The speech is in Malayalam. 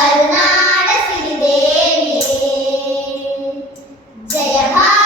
കരുനാട ശ്രീദേവിയേ ജയഭാ